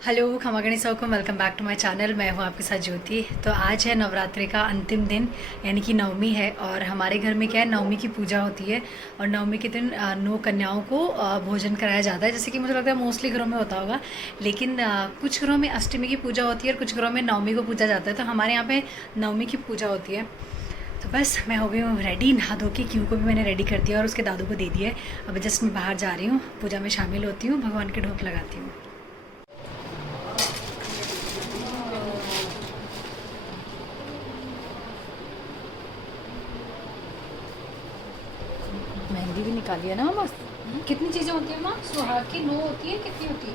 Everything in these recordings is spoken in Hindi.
हेलो खमा गणेश को welcome back to my channel. मैं हूँ आपके साथ ज्योति। तो आज है नवरात्रि का अंतिम दिन, यानी कि नवमी है। और हमारे घर में क्या है, नवमी की पूजा होती है। और नवमी के दिन 9 कन्याओं को भोजन कराया जाता है, जैसे कि मुझे लगता है मोस्टली घरों में होता होगा। लेकिन कुछ घरों में अष्टमी की पूजा होती है और कुछ घरों में नवमी को पूजा जाता है। तो हमारे यहाँ पे नवमी की पूजा होती है। तो बस मैं हो गई हूँ रेडी, नहा धो के। क्यों को भी मैंने रेडी कर दिया और उसके दादू को दे दिया है। अब जस्ट मैं बाहर जा रही हूँ, पूजा में शामिल होती हूँ, भगवान के ढोक लगाती हूँ। मेहंदी भी निकाली है ना मस्त। कितनी चीज़ें होती है माँ? सुहाग की 9 होती है, कितनी होती है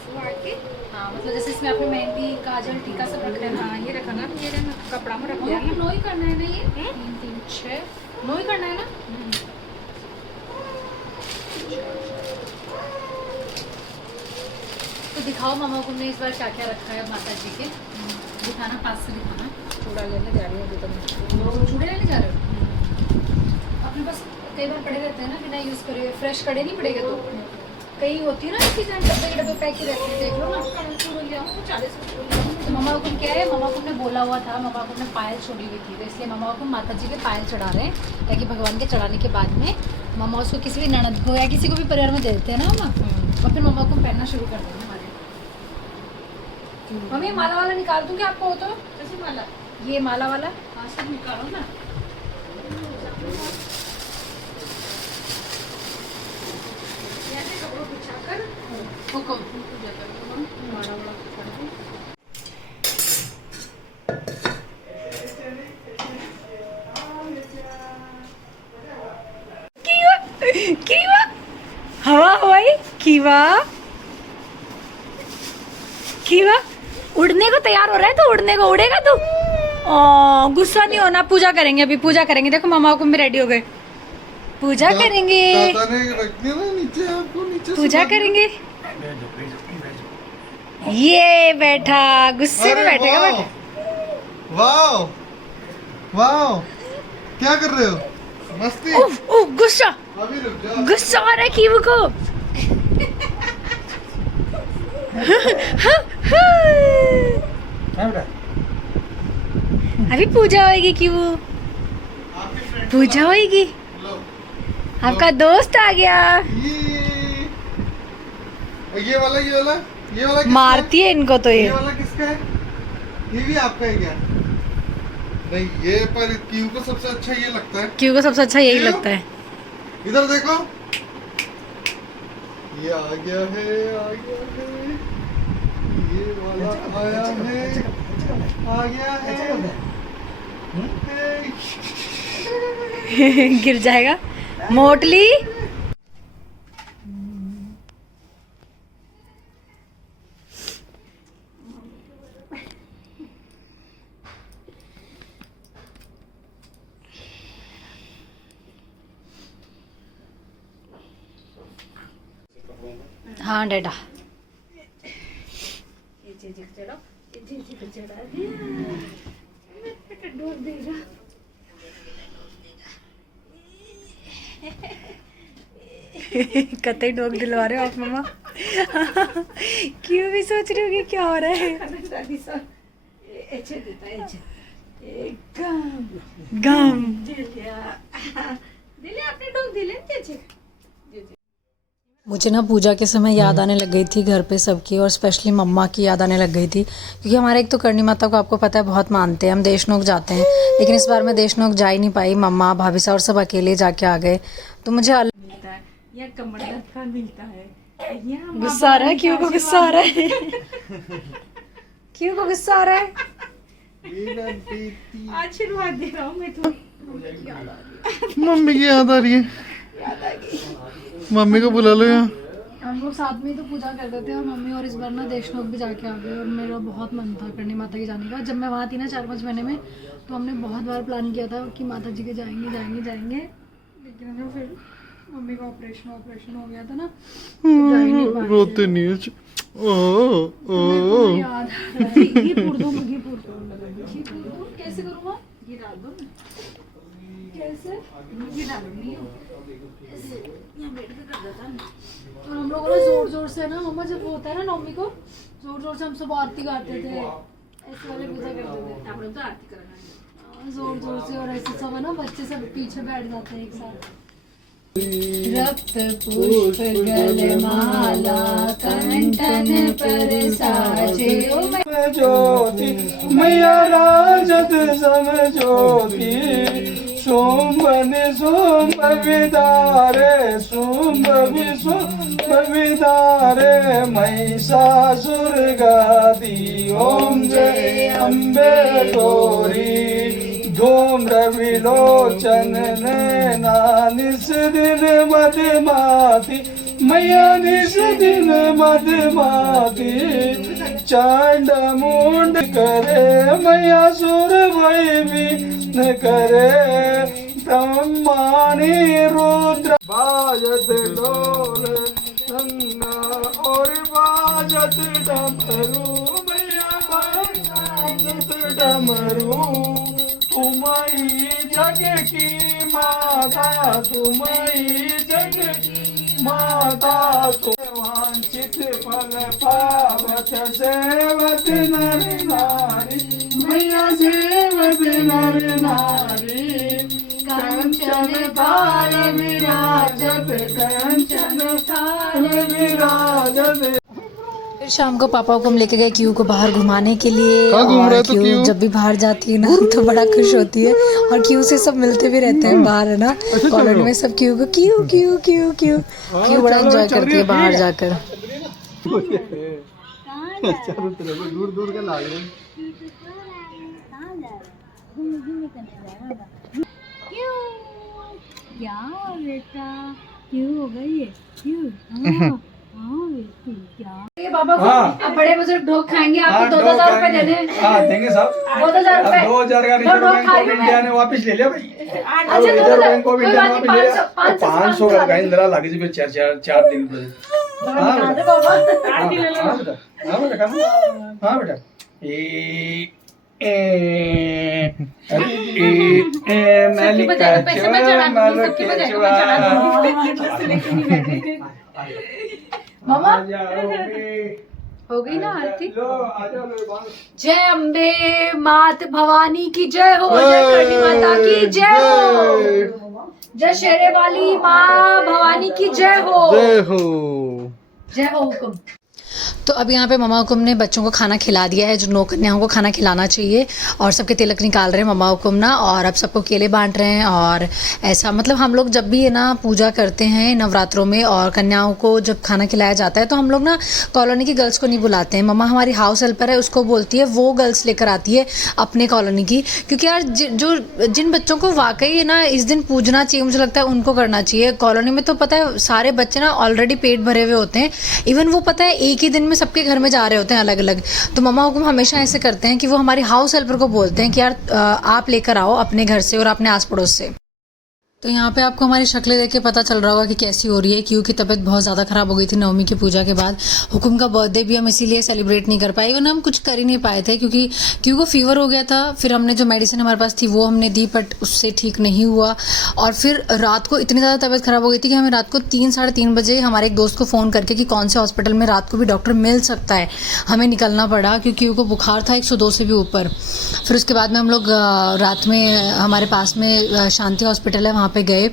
सुहाग की? हाँ, मतलब जैसे इसमें आपने मेहंदी, काजल, टीका सब रख लेना। हाँ, ये रखा ना, ये रहना कपड़ा में रख दिया ना। 9 ही करना है ना ये? 3 3 6 9 ही करना है ना? तो दिखाओ मामा को, इस बार क्या क्या रखा है माता जी के। दिखाना, पास से दिखाना। चूड़ा लेने जा रही हूँ अभी तो मैं। चूड़े लेने जा रहे हो? अपने पास कई बार पड़े रहते हैं ना, बिना यूज़ करे। फ्रेश कड़े नहीं पड़ेगा तो कहीं होती है ना इसकी जान, डब्बे डब्बे पैक ही रहते हैं, देख लो ना। तो मम्मा को क्या है, मम्मा को ने बोला हुआ था, मम्मा को ने पायल छोड़ी हुई थी, तो इसलिए मम्मा को माता जी के पायल चढ़ा रहे हैं, ताकि भगवान के चढ़ाने के बाद में मम्मा उसको किसी भी ननद को या किसी को भी परिवार में दे देते हैं ना मम्मा। और फिर मम्मा को पहनना शुरू कर देंगे हमारे। मम्मी माला वाला निकाल दूँगी आपको हो तो? कैसी माला? ये माला वाला हाँ, सब निकालो ना। ऐसे कपड़ों बिछाकर हुक्म। पूजा करो, माला वाला करके। कीवा हवा हवाई कीवा कीवा उड़ने को तैयार हो रहा है। तो उड़ने को उड़ेगा तू? ओ गुस्सा नहीं होना, पूजा करेंगे अभी, पूजा करेंगे। देखो मामा को भी रेडी हो गए, पूजा करेंगे, पूजा करेंगे। ये बैठा गुस्से में बैठेगा। बैठा वाओ वाओ, क्या कर रहे हो? मस्ती। उफ उफ, गुस्सा अभी रुक जाओ। गुस्सा आ रहा है कीवू को। अभी पूजा होएगी कीवू, पूजा होएगी। आपका दोस्त आ गया। ये वाला किसका मारती है इनको तो है? ये। ये वाला किसका है? ये भी आपका है क्या? नहीं, ये पर क्यू को सबसे अच्छा ये लगता है। क्यों को सबसे अच्छा यही क्यों? लगता है। इधर देखो, ये आ गया है, आ गया है, ये वाला आया है, आ गया है। गिर जाएगा मोटली। हाँ डेडा, ये चीज़ चढ़ाओ, ये चीज़ को चढ़ा दिया। डूब देगा। कतई डोक दिलवा रहे हो आप मम्मा। क्यों भी सोच रही होगी क्या हो रहा है। दादी सा ऐसे देता है, ऐसे एकदम गम दिले आपने डोक दिले त्याचे। मुझे ना पूजा के समय याद आने लग गई थी घर पे सबकी, और स्पेशली मम्मा की याद आने लग गई थी। क्योंकि हमारे एक तो करणी माता को आपको पता है बहुत मानते हैं, हम देशनोक जाते हैं। लेकिन इस बार मैं देशनोक जा ही नहीं पाई, मम्मा भाभी सा और सब अकेले जाके आ गए। तो मुझे मिलता है या कमर दर्द का मिलता है। यहाँ गुस्सा आ रहा है। क्यों को गुस्सा आ रहा है? क्यों को गुस्सा आ रहा है? आशीर्वाद दे रहा हूँ मैं तो। मम्मी की याद आ रही है। मम्मी को बुला लो यहाँ। हम लोग साथ में ही तो पूजा करते थे, और मम्मी और इस बार ना देशनोक भी जाके आ गए। और मेरा बहुत मन था करणी माता के जाने का। जब मैं वहाँ थी ना 4-5 महीने में, तो हमने बहुत बार प्लान किया था कि माता जी के जाएंगे जाएंगे जाएंगे। लेकिन ना फिर मम्मी का ऑपरेशन हो गया था ना, तो जा ही नहीं पाए। रोते नहीं है। मेरे को ना याद आ रहा है। घी पूर दो, कैसे करूँगा? ये डाल दो ना। कैसे मुझे डालूंगी यहाँ बैठ के कर देता ना। और हम लोगों ने जोर जोर से ना मम्मा जब वो होता है ना नवमी को जोर जोर से हम सब आरती गाते थे, ऐसे वाले पूजा करते थे। आप लोग तो आरती करना जोर जोर से और ऐसे सब है ना बच्चे सब पीछे बैठ जाते हैं एक साथ। रक्त पुष्प गलमाला कंठन पर साजे। ज्योति मैया राजत सम ज्योति शुंभ निशुंभ विदारे शुंभ विशुंभ विदारे महिषासुर गादी ओम जय अम्बे गौरी धूम्र विलोचन नैना निस दिन मधुमाती मैया निस दिन मधुमाती चांड मुंड करे मैया सुर भैवी न करे ब्रह्माणी रुद्र बाजत ढोल संगा और बाजत डमरू मैया बाजत डमरू तुम्हारी जग की माता तुम्हारी जग की माता वांछित फल पावत सेवत नर नारी मैया सेवत नर नारी कंचन थाल विराजत कंचन थाल विराजत। फिर शाम को पापा को हम लेके गए क्यू को बाहर घुमाने के लिए। कहाँ घूम रहा है तू क्यू क्यू? जब भी बाहर जाती है ना तो बड़ा खुश होती है और क्यू से सब मिलते भी रहते हैं बाहर है ना कॉलोनी में सब क्यू को Q Q Q Q Q बड़ा एंजॉय करती है बाहर जाकर। दूर दूर के लाग रहे क्या बेटा क्यों हो गई है क्यों ये बाबा को अब बड़े बुजुर्ग ढोक खाएंगे आपको 2000 रुपए दे दें। हाँ देंगे साहब 2000 रुपए 2000 का रिजर्व बैंक ऑफ इंडिया ने वापस ले लिया भाई। अब रिजर्व बैंक ऑफ इंडिया ने वापस ले लिया 500 का इंदिरा लागे जी फिर चार दिन पर। हाँ बेटा हाँ बेटा हाँ बेटा मैं लिखा मामा हो गई ना आरती। जय अम्बे मात भवानी की जय हो, जय करणी माता की जय हो, जय शेरे वाली माँ भवानी की जय हो, जय हो हुकुम। तो अब यहाँ पे मम्मा हुकुम ने बच्चों को खाना खिला दिया है, जो 9 कन्याओं को खाना खिलाना चाहिए, और सबके तिलक निकाल रहे हैं मम्मा हुकुम ना, और अब सबको केले बांट रहे हैं। और ऐसा मतलब हम लोग जब भी है ना पूजा करते हैं नवरात्रों में और कन्याओं को जब खाना खिलाया जाता है तो हम लोग ना कॉलोनी की गर्ल्स को नहीं बुलाते हैं। मम्मा हमारी हाउस हेल्पर है, उसको बोलती है, वो गर्ल्स लेकर आती है अपने कॉलोनी की, क्योंकि यार जिन बच्चों को वाकई है ना इस दिन पूजना चाहिए, मुझे लगता है उनको करना चाहिए। कॉलोनी में तो पता है सारे बच्चे ना ऑलरेडी पेट भरे हुए होते हैं, इवन वो पता है एक ही दिन में सबके घर में जा रहे होते हैं अलग अलग। तो मम्मा हुकुम हमेशा ऐसे करते हैं कि वो हमारी हाउस हेल्पर को बोलते हैं कि यार आप लेकर आओ अपने घर से और अपने आस पड़ोस से। तो यहाँ पे आपको हमारी शक्लें देख के पता चल रहा होगा कि कैसी हो रही है। क्यू की तबीयत बहुत ज़्यादा ख़राब हो गई थी नवमी की पूजा के बाद। हुकुम का बर्थडे भी हम इसीलिए सेलिब्रेट नहीं कर पाए, वरना हम कुछ कर ही नहीं पाए थे क्योंकि क्यू को फीवर हो गया था। फिर हमने जो मेडिसिन हमारे पास थी वो हमने दी, बट उससे ठीक नहीं हुआ। और फिर रात को इतनी ज़्यादा तबीयत ख़राब हो गई थी कि हमें रात को 3 साढ़े 3 बजे हमारे एक दोस्त को फ़ोन करके कि कौन से हॉस्पिटल में रात को भी डॉक्टर मिल सकता है, हमें निकलना पड़ा क्योंकि क्यू को बुखार था 102 से भी ऊपर। फिर उसके बाद में हम लोग रात में हमारे पास में शांति हॉस्पिटल है वहाँ पर गए,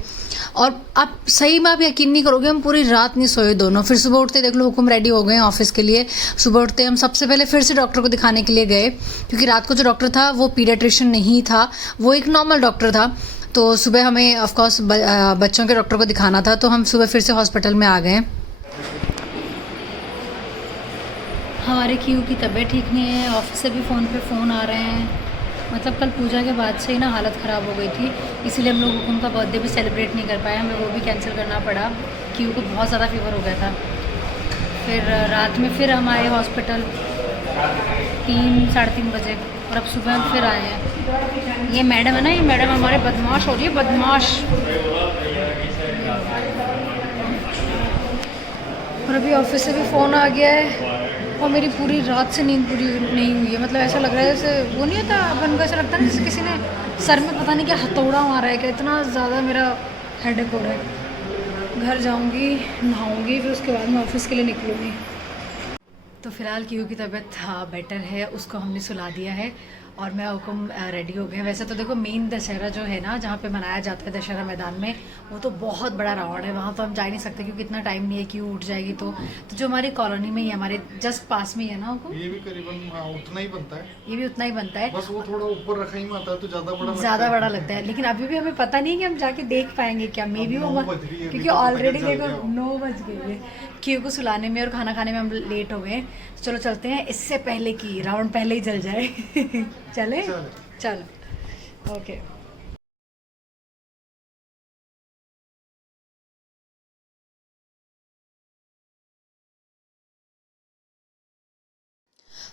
और आप सही में आप यकीन नहीं करोगे हम पूरी रात नहीं सोए दोनों। फिर सुबह उठते देख लो हुकुम रेडी हो गए ऑफिस के लिए। सुबह उठते हम सबसे पहले फिर से डॉक्टर को दिखाने के लिए गए, क्योंकि रात को जो डॉक्टर था वो पीडियाट्रिशियन नहीं था, वो एक नॉर्मल डॉक्टर था। तो सुबह हमें ऑफकोर्स बच्चों के डॉक्टर को दिखाना था, तो हम सुबह फिर से हॉस्पिटल में आ गए। हमारे क्यू की तबीयत ठीक नहीं है, ऑफिस से भी फ़ोन आ रहे हैं। मतलब कल पूजा के बाद से ही ना हालत ख़राब हो गई थी, इसीलिए हम लोग हुकुम का बर्थडे भी सेलिब्रेट नहीं कर पाए, हमें वो भी कैंसिल करना पड़ा। क्यू को बहुत ज़्यादा फीवर हो गया था। फिर रात में फिर हम आए हॉस्पिटल 3 साढ़े 3 बजे, और अब सुबह हम फिर आए हैं। ये मैडम है ना, ये मैडम हमारे बदमाश हो रही है, बदमाश। और अभी ऑफिस से भी फ़ोन आ गया है और मेरी पूरी रात से नींद पूरी नहीं हुई है। मतलब ऐसा लग रहा है जैसे वो नहीं होता अपन को, ऐसा लगता है ना जैसे किसी ने सर में पता नहीं क्या हथौड़ा मारा है, क्या इतना ज़्यादा मेरा हेडेक हो रहा है। घर जाऊंगी, नहाऊंगी, फिर उसके बाद मैं ऑफिस के लिए निकलूँगी। तो फ़िलहाल क्यू की तबीयत बेटर है, उसको हमने सुला दिया है और मैं हुकुम रेडी हो गए। वैसे तो देखो मेन दशहरा जो है ना, जहाँ पे मनाया जाता है दशहरा मैदान में, वो तो बहुत बड़ा रावण है, वहाँ तो हम जा ही नहीं सकते क्योंकि इतना टाइम नहीं है, क्यों उठ जाएगी। तो जो हमारी कॉलोनी में ही, हमारे जस्ट पास में ही है ना हुकुम, ये भी करीबन हाँ, उतना ही बनता है। ये भी उतना ही बनता है, बस वो थोड़ा ऊपर रखाई में आता है तो ज़्यादा बड़ा लगता है। लेकिन अभी भी हमें पता नहीं है कि हम जाके देख पाएंगे क्या, मे बी वो 9 बज रही है, क्योंकि अभी तो ऑलरेडी पता नहीं देखो चल गया। 9 बज गए हैं। क्यू को सुलाने में और खाना खाने में हम लेट हो गए। चलो चलते हैं, इससे पहले कि रावण पहले ही जल जाए। चले चलो, ओके।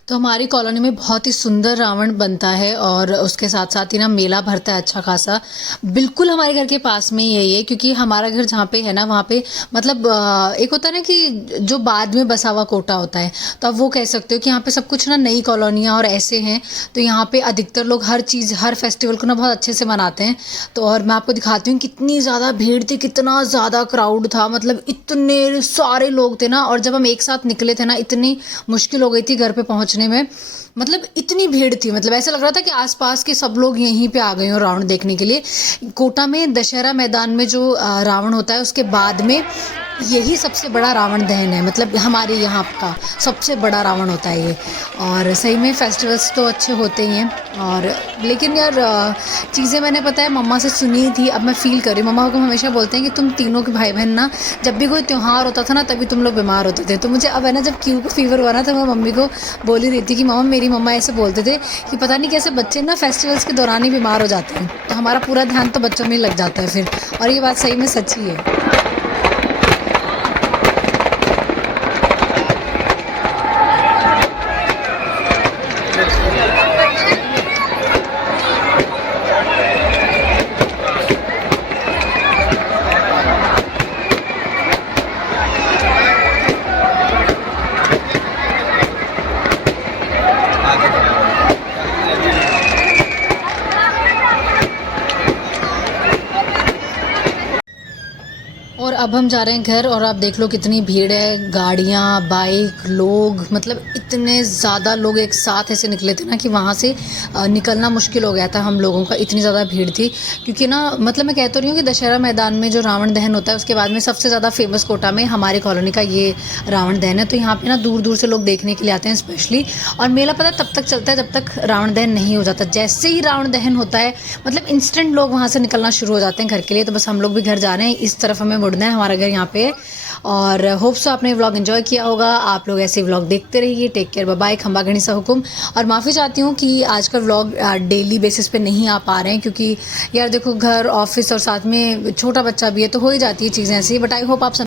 तो हमारी कॉलोनी में बहुत ही सुंदर रावण बनता है और उसके साथ साथ ही ना मेला भरता है अच्छा खासा। बिल्कुल हमारे घर के पास में ही है ये, क्योंकि हमारा घर जहाँ पे है ना, वहाँ पे मतलब एक होता है ना कि जो बाद में बसा हुआ कोटा होता है, तो आप वो कह सकते हो कि यहाँ पे सब कुछ ना नई कॉलोनियाँ और ऐसे हैं, तो यहाँ पे अधिकतर लोग हर चीज़, हर फेस्टिवल को ना बहुत अच्छे से मनाते हैं। तो और मैं आपको दिखाती हूँ कितनी ज़्यादा भीड़ थी, कितना ज़्यादा क्राउड था, मतलब इतने सारे लोग थे ना। और जब हम एक साथ निकले थे ना, इतनी मुश्किल हो गई थी घर पे पहुँचने में, मतलब इतनी भीड़ थी, मतलब ऐसा लग रहा था कि आसपास के सब लोग यहीं पे आ गए हो रावण देखने के लिए। कोटा में दशहरा मैदान में जो रावण होता है, उसके बाद में यही सबसे बड़ा रावण दहन है, मतलब हमारे यहाँ का सबसे बड़ा रावण होता है ये। और सही में फेस्टिवल्स तो अच्छे होते ही हैं। और लेकिन यार चीज़ें मैंने पता है मम्मा से सुनी थी, अब मैं फ़ील कर रही हूँ। मम्मा को हमेशा बोलते हैं कि तुम तीनों के भाई बहन ना, जब भी कोई त्यौहार होता था ना, तभी तुम लोग बीमार होते थे। तो मुझे अब है ना, जब क्यू को फीवर हुआ ना, तो मैं मम्मी को बोल ही रही थी कि मेरी मम्मा ऐसे बोलते थे कि पता नहीं कैसे बच्चे ना फेस्टिवल्स के दौरान ही बीमार हो जाते हैं, तो हमारा पूरा ध्यान तो बच्चों में ही लग जाता है फिर। और ये बात सही में सच्ची है। और अब हम जा रहे हैं घर, और आप देख लो कितनी भीड़ है, गाड़ियाँ, बाइक, लोग, मतलब इतने ज़्यादा लोग एक साथ ऐसे निकले थे ना कि वहाँ से निकलना मुश्किल हो गया था हम लोगों का, इतनी ज़्यादा भीड़ थी। क्योंकि ना मतलब मैं कह तो रही हूँ कि दशहरा मैदान में जो रावण दहन होता है, उसके बाद में सबसे ज़्यादा फेमस कोटा में हमारे कॉलोनी का ये रावण दहन है। तो यहाँ पे ना दूर दूर से लोग देखने के लिए आते हैं स्पेशली। और मेला पता तब तक चलता है जब तक रावण दहन नहीं हो जाता। जैसे ही रावण दहन होता है, मतलब इंस्टेंट लोग वहाँ से निकलना शुरू हो जाते हैं घर के लिए। तो बस हम लोग भी घर जा रहे हैं, इस तरफ हमें मुड़ना है, हमारा घर यहाँ पे। और होप सो आपने व्लॉग एंजॉय किया होगा। आप लोग ऐसे व्लॉग देखते रहिए। टेक केयर, बाय बाय, खंबा गणिसा हुकुम। और माफ़ी चाहती हूँ कि आज का व्लॉग डेली बेसिस पे नहीं आ पा रहे हैं, क्योंकि यार देखो घर, ऑफिस और साथ में छोटा बच्चा भी है, तो हो ही जाती है चीज़ें ऐसी। बट आई होप आप